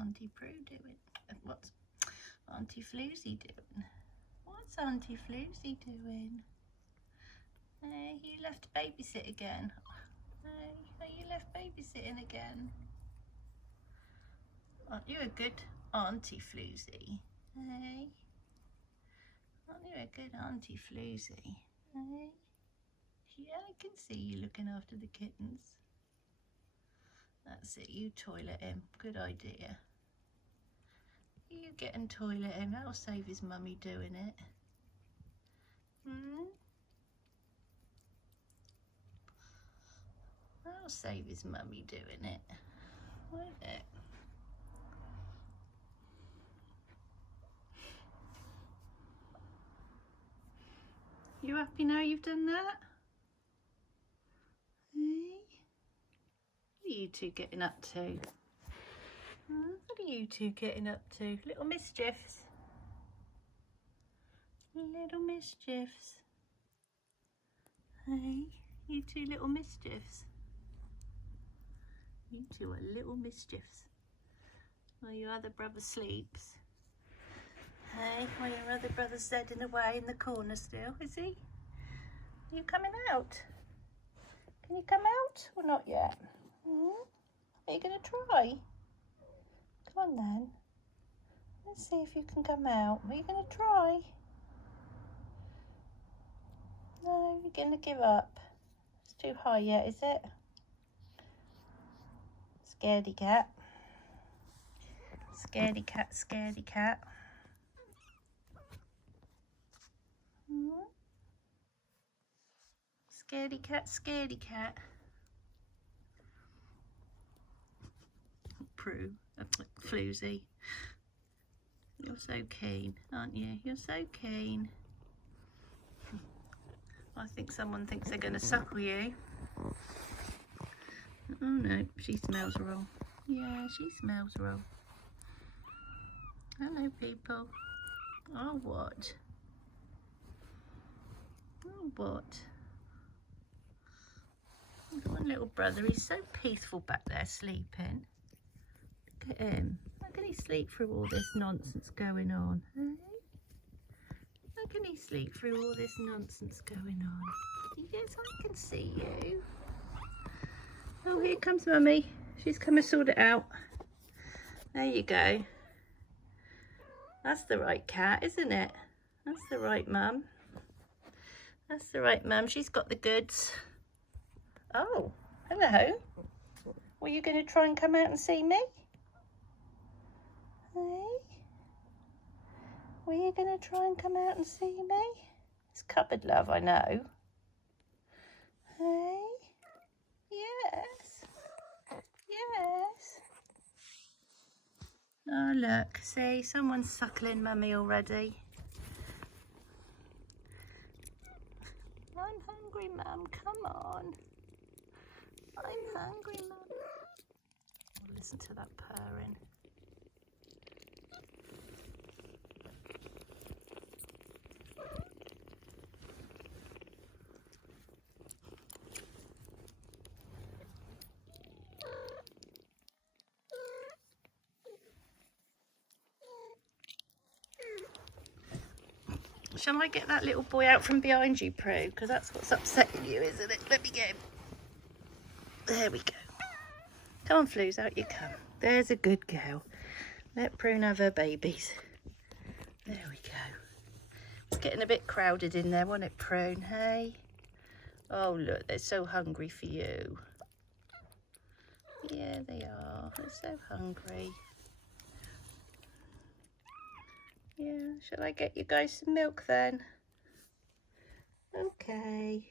Auntie Prue doing? What's Auntie Floozy doing? What's Auntie Floozy doing? Hey, you left to babysit again. Hey, you left babysitting again. Aren't you a good Auntie Floozy? Hey, aren't you a good Auntie Floozy? Hey, yeah, I can see you looking after the kittens. That's it, you toilet him. Good idea. You get and toilet him. That'll save his mummy doing it. That'll save his mummy doing it, won't it? You happy now you've done that? Hey? What are you two getting up to? What are you two getting up to? Little mischiefs. Little mischiefs. Hey, you two little mischiefs. You two are little mischiefs. While your other brother sleeps. Hey, while your other brother's deading away in the corner still, is he? Are you coming out? Can you come out or not yet? Are you going to try? Come on then. Let's see if you can come out. Are you going to try? No, you're going to give up. It's too high yet, is it? Scaredy cat. Scaredy cat, scaredy cat. Scaredy cat, scaredy cat. Prue, Floozy. You're so keen, aren't you? You're so keen. I think someone thinks they're going to suckle you. Oh no, she smells wrong. Yeah, she smells wrong. Hello people. Oh what? Oh what? One little brother, he's so peaceful back there sleeping. Look at him. How can he sleep through all this nonsense going on? Eh? How can he sleep through all this nonsense going on? Yes, I can see you. Oh, here comes Mummy. She's come to sort it out. There you go. That's the right cat, isn't it? That's the right mum. That's the right mum. She's got the goods. Oh, hello. Were you going to try and come out and see me? Hey? Were you going to try and come out and see me? It's cupboard love, I know. Hey? Yes. Yes. Oh, look. See, someone's suckling Mummy already. I'm hungry, Mum. Come on. I'm hungry, Mum. Oh, listen to that purring. Shall I get that little boy out from behind you, Prue? Because that's what's upsetting you, isn't it? Let me get him. There we go. Come on, Floos, out you come. There's a good girl. Let Prune have her babies. There we go. It's getting a bit crowded in there, wasn't it, Prune? Hey? Oh, look, they're so hungry for you. Yeah, they are. They're so hungry. Yeah, shall I get you guys some milk then? Okay.